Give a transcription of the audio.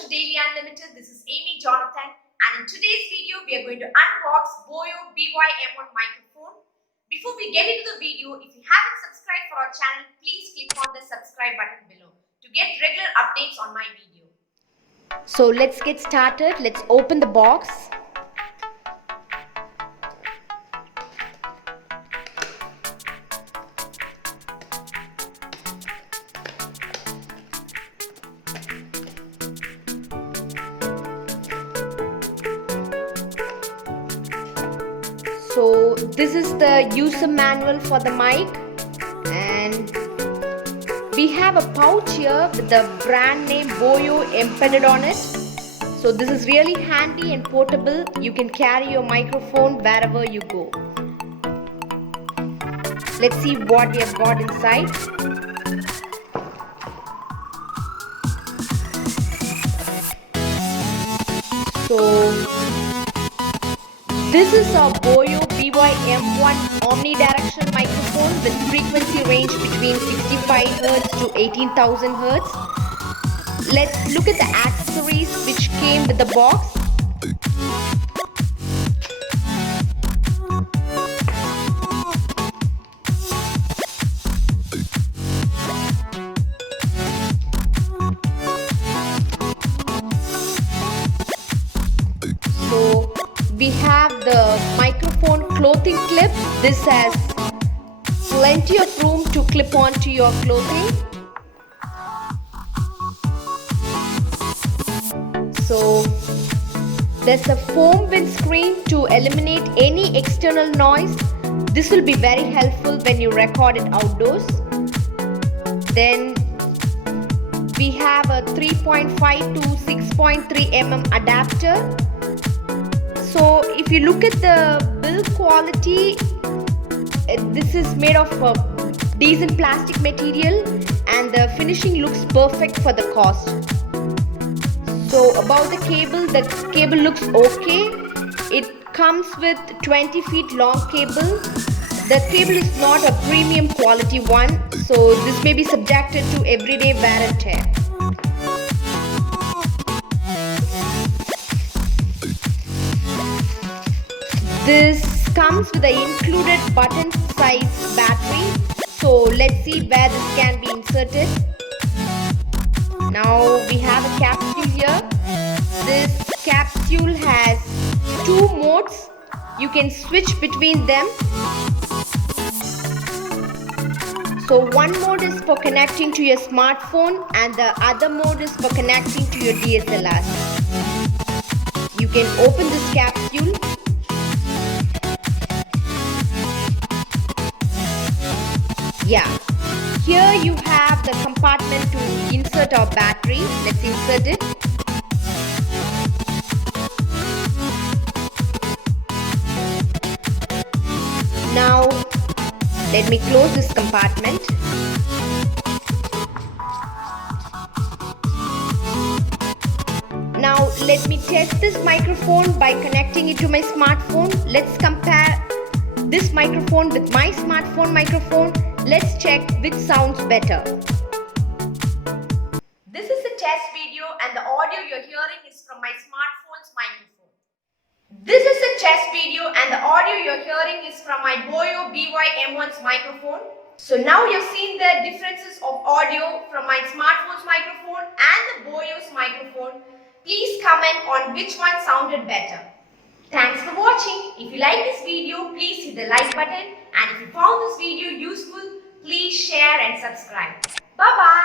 to Daily Unlimited. This is Amy Jonathan, and in today's video we are going to unbox Boya BYM1 microphone. Before we get into the video, if you haven't subscribed for our channel, please click on the subscribe button below to get regular updates on my video. So let's get started. Let's open the box. So this is the user manual for the mic, and we have a pouch here with the brand name Boya embedded on it. So this is really handy and portable. You can carry your microphone wherever you go. Let's see what we have got inside. So this is a Boya BYM1 Omnidirectional microphone with frequency range between 65 Hz to 18,000 Hz. Let's look at the accessories which came with the box. So we have the microphone clothing clip. This has plenty of room to clip onto your clothing. So there's a foam windscreen to eliminate any external noise. This will be very helpful when you record it outdoors. Then we have a 3.5 to 6.3 mm adapter. So if you look at the build quality, this is made of a decent plastic material and the finishing looks perfect for the cost. So about the cable looks okay. It comes with 20 feet long cable. The cable is not a premium quality one, so this may be subjected to everyday wear and tear. This comes with the included button size battery. So let's see where this can be inserted. Now we have a capsule here. This capsule has two modes. You can switch between them. So one mode is for connecting to your smartphone and the other mode is for connecting to your DSLR. You can open this capsule. Yeah, here you have the compartment to insert our battery. Let's insert it. Now, let me close this compartment. Now, let me test this microphone by connecting it to my smartphone. Let's compare this microphone with my smartphone microphone. Let's check which sounds better. This is a test video and the audio you're hearing is from my smartphone's microphone. This is a test video and the audio you're hearing is from my Boya BYM1's microphone. So now you've seen the differences of audio from my smartphone's microphone and the Boya's microphone. Please comment on which one sounded better. Thanks for watching. If you like this video, please hit the like button, and if you found this video useful, please share and subscribe. Bye bye.